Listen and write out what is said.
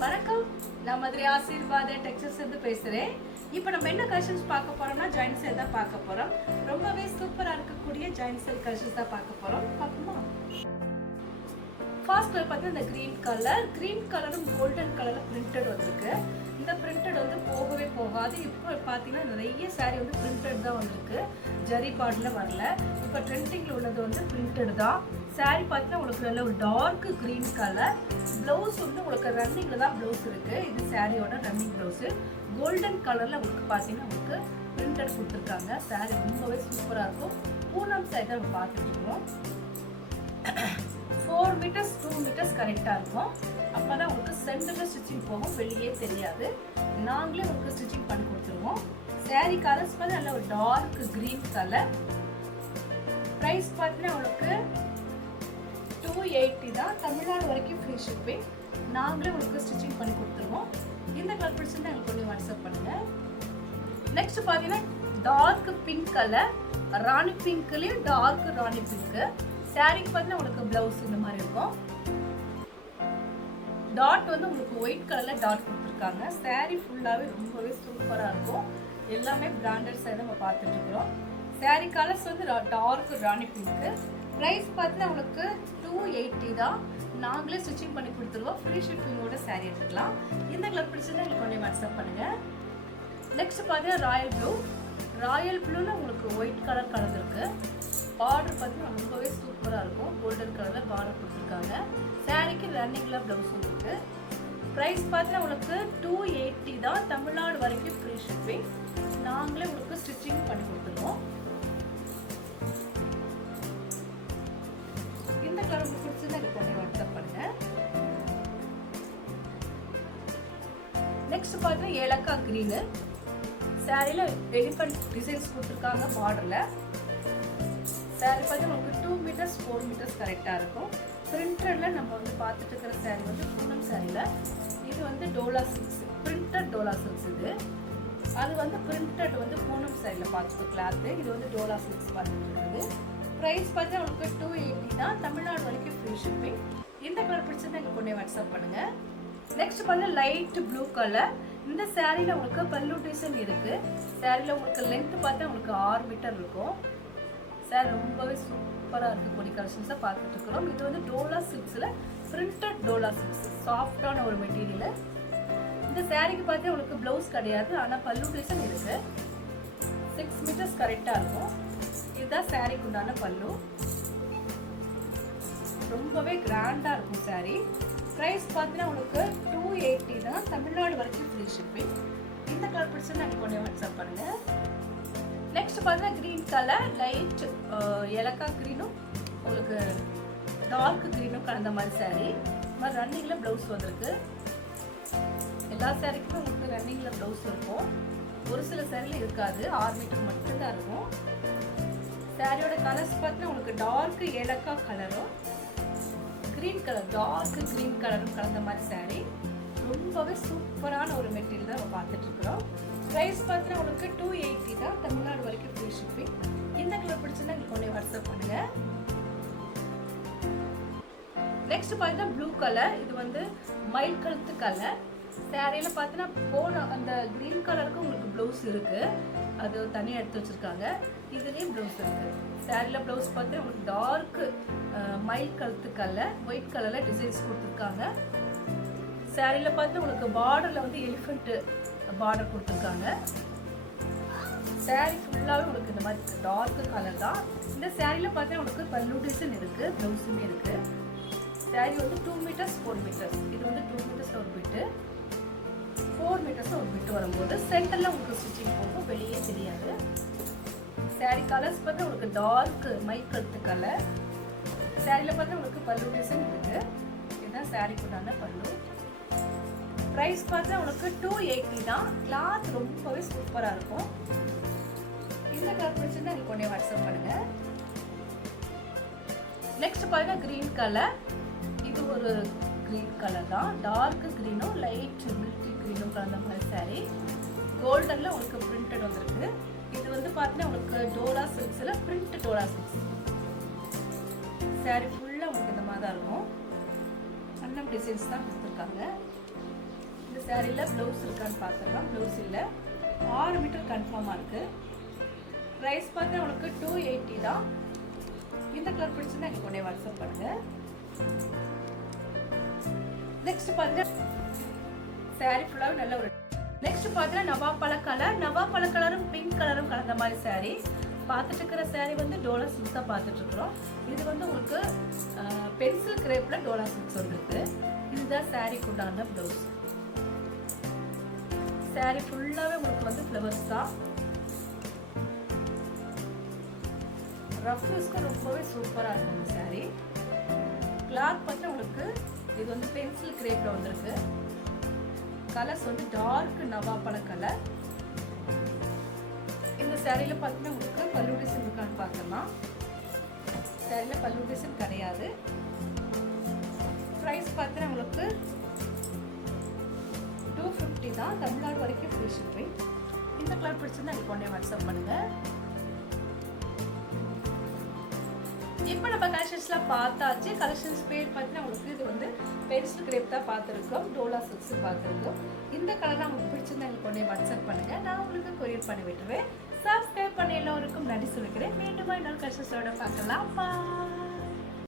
வணக்கம், நான் மதுரை ஆசீர்வாத டெக்ஸ்டைல்ஸ் இருந்து பேசுறேன். இப்போ நம்ம என்ன கலெக்ஷன்ஸ் பார்க்க போறோம்னா ஜாயின் சேல் தான் பார்க்க போறோம். ரொம்பவே சூப்பரா இருக்கக்கூடிய ஜாயின் சேல் கலெக்ஷன்ஸ் தான் பார்க்க போறோம். பார்ப்போமா? ஃபர்ஸ்ட் கலர் பார்த்தா இந்த கிரீன் கலரும் கோல்டன் கலர்ல பிரிண்டட் வந்திருக்கு. இந்த பிரிண்டட் வந்து போகவே போகாது. இப்போ பார்த்தீங்கன்னா நிறைய சாரி வந்து பிரிண்டட் தான் வந்திருக்கு, ஜரி பார்டர்ல வரல. இப்போ ட்ரெண்டிங்ல உள்ளது வந்து பிரிண்டட் தான். சாரி பார்த்தீங்கன்னா உங்களுக்கு நல்ல ஒரு டார்க் கிரீன் கலர். பிளவுஸ் வந்து உங்களுக்கு ரன்னிங்ல தான் பிளவுஸ் இருக்கு. இது சாரியோட ரன்னிங் பிளவுஸ். கோல்டன் கலர்ல உங்களுக்கு பார்த்தீங்கன்னா உங்களுக்கு பிரிண்டட் கொடுத்துருக்காங்க. சாரி ரொம்பவே சூப்பரா இருக்கும். பூனம் சாரி தான் நம்ம பார்த்துட்டு இருக்கோம். 4 மீட்டர்ஸ் 2 மீட்டர்ஸ் கரெக்டா இருக்கும். அப்பதான் உங்களுக்கு சென்டர்ல ஸ்டிச்சிங் போகும், வெளியே தெரியாது. நாங்களே உங்களுக்கு ஸ்டிச்சிங் பண்ணி கொடுத்துருவோம். சாரி கலர்ஸ் வந்து நல்ல ஒரு டார்க் கிரீன் கலர். பிரைஸ் பார்த்தீங்கன்னா உங்களுக்கு 280 தான். தமிழ்நாடு வரைக்கும் ஃப்ரீ ஷிப்பிங். நாங்களே உங்களுக்கு ஸ்டிச்சிங் பண்ணி கொடுத்துருவோம். இந்த கலர் பிடிச்சிருந்தா எங்களுக்கு கொஞ்சம் வாட்ஸ்அப் பண்ணுங்க. நெக்ஸ்ட் பார்த்தீங்கன்னா டார்க் பிங்க் கலர், ராணி பிங்க்லயும் டார்க் ராணி பிங்க். சாரிக்கு பார்த்தீங்கன்னா உங்களுக்கு பிளவுஸ் இந்த மாதிரி இருக்கும். டாட் வந்து உங்களுக்கு ஒயிட் கலர்ல டாட் கொடுத்துருக்காங்க. சாரி ஃபுல்லாவே ரொம்பவே சூப்பரா இருக்கும். எல்லாமே பிராண்டட் சாரி நம்ம பார்த்துட்டு இருக்கிறோம். சாரி கலர்ஸ் வந்து டார்க் ராணி பிங்க். பிரைஸ் பார்த்தீங்கன்னா உங்களுக்கு 280 தான். நாங்களே ஸ்டிச்சிங் பண்ணி கொடுத்துருவோம். ஃப்ரீ ஷிப்பிங்கோட சாரி எடுத்துக்கலாம். இந்த கலர் பிடிச்சிருந்தா எனக்கு கொஞ்சம் வாட்ஸ்அப் பண்ணுங்க. நெக்ஸ்ட் பார்த்தீங்கன்னா ராயல் ப்ளூல உங்களுக்கு ஒயிட் கலர் கலந்துருக்கு. பார்டர் பார்த்தீங்கன்னா ரொம்பவே சூப்பராக இருக்கும். கோல்டன் கலரில் பார்டர் கொடுத்துருக்காங்க. சாரிக்கு ரன்னிங்கில் ப்ளவுஸும் இருக்கு. ப்ரைஸ் பார்த்தீங்கன்னா உங்களுக்கு 280 தான். தமிழ்நாடு வரைக்கும் ஃப்ரீ ஷிப்பிங். நாங்களே உங்களுக்கு ஸ்டிச்சிங் பண்ணி கொடுத்துருவோம். இந்த கலர் உங்களுக்கு பிடிச்சிருந்தா எனக்கு கொஞ்சம் வாட்ஸ்அப் பண்ணுங்க. நெக்ஸ்ட் பார்த்தீங்கன்னா ஏலக்காய் கிரீனு. சாரியில எலிஃபண்ட் டிசைன்ஸ் கொடுத்துருக்காங்க பார்டர்ல. சாரி பார்த்தா உங்களுக்கு 2 மீட்டர்ஸ் 4 மீட்டர்ஸ் கரெக்டாக இருக்கும். பிரிண்டட்ல நம்ம வந்து பார்த்துட்டு இருக்கிற சாரி வந்து பூனம் சாரியில். இது வந்து Dola silks, printed Dola silks. இது அது வந்து பிரிண்டட் வந்து பூனம் சாரியில் பார்த்துட்டு கிளாத்து. இது வந்து டோலா சில்க்ஸ் பார்த்துட்டு இருக்குது. ப்ரைஸ் பார்த்தா உங்களுக்கு 280 தான். தமிழ்நாடு வரைக்கும் ஃப்ரீ ஷிப்பிங். இந்த கலர் பிடிச்சிருந்தா எனக்கு கொஞ்சம் வாட்ஸ்அப் பண்ணுங்க. நெக்ஸ்ட் பார்த்தா லைட் ப்ளூ கலர். இந்த சாரியில் உங்களுக்கு பல்லு டிசைன் இருக்கு. சாரியில் உங்களுக்கு லென்த் பார்த்தா உங்களுக்கு 6 மீட்டர் இருக்கும். சாரி ரொம்பவே சூப்பராக இருக்கக்கூடிய கலெக்ஷன்ஸை பார்த்துட்டு இருக்கிறோம். இது வந்து டோலா சில்க்ஸில் பிரிண்டட் டோலா சில்க்ஸ், சாஃப்டான ஒரு மெட்டீரியல். இந்த சாரிக்கு பார்த்தா உங்களுக்கு ப்ளவுஸ் கிடையாது, ஆனால் பல்லு டிசைன் இருக்கு. 6 மீட்டர்ஸ் கரெக்டாக இருக்கும். இதுதான் சாரிக்கு உண்டான பல்லு. ரொம்பவே கிராண்டாக இருக்கும் சாரி. ப்ரைஸ் பார்த்தீங்கன்னா உங்களுக்கு 280 தான். தமிழ்நாடு வரைக்கும் ஃப்ரீ ஷிப்பிங். இந்த கலர் பிடிச்சிருந்தா எனக்கு கொஞ்சம் வாட்ஸ்அப் பண்ணுங்க. நெக்ஸ்ட் பார்த்தீங்கன்னா கிரீன் கலர், லைட் ஏலக்காய் கிரீனும் உங்களுக்கு டார்க் கிரீனும் கலந்த மாதிரி சாரி. இந்த மாதிரி ரன்னிங்கில் ப்ளவுஸ் வந்திருக்கு. எல்லா சாரிக்குமே உங்களுக்கு ரன்னிங்கில் ப்ளவுஸ் இருக்கும். ஒரு சில சாரியில் இருக்காது, 6 மீட்டர் மட்டும்தான் இருக்கும். சாரியோட கலர்ஸ் பார்த்தீங்கன்னா உங்களுக்கு டார்க் ஏலக்காய் கலரும் கிரீன் கலர், டார்க் கிரீன் கலரும் கலந்த மாதிரி சாரி. ரொம்பவே சூப்பரான ஒரு மெட்டீரியல் தான் நம்ம பார்த்துட்டு இருக்கிறோம். ப்ரைஸ் பார்த்தீங்கன்னா உங்களுக்கு 280 தான். தமிழ்நாடு வரைக்கும் ஃப்ரீ ஷிப்பிங். இந்த கலர் பிடிச்சிருந்தா எனக்கு கொஞ்சம் வாட்ஸ்அப் பண்ணுங்க. நெக்ஸ்ட் பார்த்தீங்கன்னா ப்ளூ கலர். இது வந்து மயில் கழுத்து கலர். சாரியில பார்த்தீங்கன்னா போன அந்த கிரீன் கலருக்கு உங்களுக்கு ப்ளவுஸ் இருக்கு, அது தனியாக எடுத்து வச்சிருக்காங்க. இதுலேயும் ப்ளவுஸ் இருக்கு. சாரியில் ப்ளவுஸ் பார்த்தீங்கன்னா உங்களுக்கு டார்க் மயில் கழுத்து கலர், ஒயிட் கலரில் டிசைன்ஸ் கொடுத்துருக்காங்க. சாரியில் பார்த்து உங்களுக்கு பார்டரில் வந்து எலிஃபண்ட் பார்டர் கொடுத்துருக்காங்க. சாரி ஃபுல்லாகவே உங்களுக்கு இந்த மாதிரி டார்க் கலர் தான். இந்த சாரியில் பார்த்தீங்கன்னா உங்களுக்கு பல்லு டிசைன் இருக்குது, ப்ளவுஸுமே இருக்குது. சாரி வந்து 2 மீட்டர்ஸ் 4 மீட்டர்ஸ். இது வந்து 2 மீட்டர்ஸில் ஒரு பிட்டு, 4 மீட்டர்ஸில் ஒரு பிட்டு வரும்போது சென்டரில் உங்களுக்கு ஸ்டிச்சிங் போகும், வெளியே தெரியாது. சாரி கலர்ஸ் பார்த்தா உங்களுக்கு டார்க் மை கழுத்து கலர். சாரியில் பார்த்தா உங்களுக்கு பல்லு டிசைன் இருக்குது. இதுதான் சாரிக்கு உண்டான பல்லு. ப்ரைஸ் பார்த்தா உங்களுக்கு 280 தான். கிளாத் ரொம்பவே சூப்பராக இருக்கும். இந்த கலர் பிடிச்சிருந்தா எனக்கு உடனே வாட்ஸ்அப் பண்ணுங்க. நெக்ஸ்ட் பார்த்தீங்கன்னா கிரீன் கலர். இது ஒரு கிரீன் கலர் தான். டார்க் கிரீனும் லைட் மில்கி கிரீனும் கலந்த மாதிரி சாரி. கோல்டன்ல உங்களுக்கு பிரிண்டட் வந்திருக்கு. இது வந்து பார்த்தீங்கன்னா உங்களுக்கு டோலா சில்க்ஸில் பிரிண்ட் டோலா சில்க்ஸ். சாரி ஃபுல்லாக உங்களுக்கு இந்த மாதிரி தான் இருக்கும். அன்னம் டிசைன்ஸ் தான் கொடுத்துருக்காங்க. இந்த சாரியில் ப்ளவுஸ் இருக்கான்னு பார்த்துக்கலாம். ப்ளவுஸ் இல்லை. 6 மீட்டர் கன்ஃபார்மாக இருக்குது. ப்ரைஸ் பார்த்தா உங்களுக்கு 280 தான். இந்த கலர் பிடிச்சிருந்தா எனக்கு உடனே வாட்ஸ்அப் பண்ணுங்கள். நெக்ஸ்ட் பார்த்தீங்கன்னா சாரி ஃபுல்லாகவே நல்ல ஒரு நெக்ஸ்ட் பார்த்தீங்கன்னா நவாப்பழ கலர். நவாப்பழ கலரும் பிங்க் கலரும் கலந்த மாதிரி சாரி பார்த்துட்டு இருக்கிற சாரி வந்து டோலா சில்க்ஸ் தான் பார்த்துட்டு இருக்கிறோம். இது வந்து உங்களுக்கு பென்சில் கிரேப்ல டோலா சில்க்ஸ் வந்துருக்கு. இதுதான் சாரிக்கு உண்டான ப்ளவுஸ். சாரி ஃபுல்லாகவே உங்களுக்கு வந்து ஃப்ளவர்ஸ் தான். ரஃப் யூஸ்க்கு ரொம்பவே சூப்பராக இருக்கும் இந்த சாரி. கிளாத் பார்த்தா உங்களுக்கு இது வந்து பென்சில் கிரேப்ல வந்திருக்கு. கலர்ஸ் வந்து டார்க் நவாப்பழ கலர். இந்த சாரியில் பார்த்தீங்கன்னா உங்களுக்கு பல்லு டிசைன் இருக்கான்னு பார்க்கலாம். சாரியில் பல்லு டிசைன் கிடையாது. ப்ரைஸ் பார்த்தீங்கன்னா உங்களுக்கு 250 தான். தமிழ்நாடு வரைக்கும் ஃப்ரீ ஷிப்பிங். இந்த கலர் பிடிச்சிருந்தா எனக்கு உடனே வாட்ஸ்அப் பண்ணுங்கள். இப்போ நம்ம கலெக்ஷன்ஸ்லாம் பார்த்தாச்சு. கலெக்ஷன்ஸ் பேர் பார்த்தீங்கன்னா உங்களுக்கு இது வந்து பென்சில் கிரேப் தான் பார்த்துருக்கோம். டோலா சில்க்ஸ் பார்த்துருக்கோம். இந்த கலர் தான் உங்களுக்கு பிடிச்சிருந்தா எனக்கு உடனே வாட்ஸ்அப் பண்ணுங்கள். நான் உங்களுக்கு கொரியர் பண்ணி விட்டுருவேன். சப்ஸ்கிரைப் பண்ண எல்லோருக்கும் நன்றி சொல்லிக்கிறேன். மீண்டும் இன்னொரு கலெக்ஷன்ஸோட பார்க்கலாம். பாய்.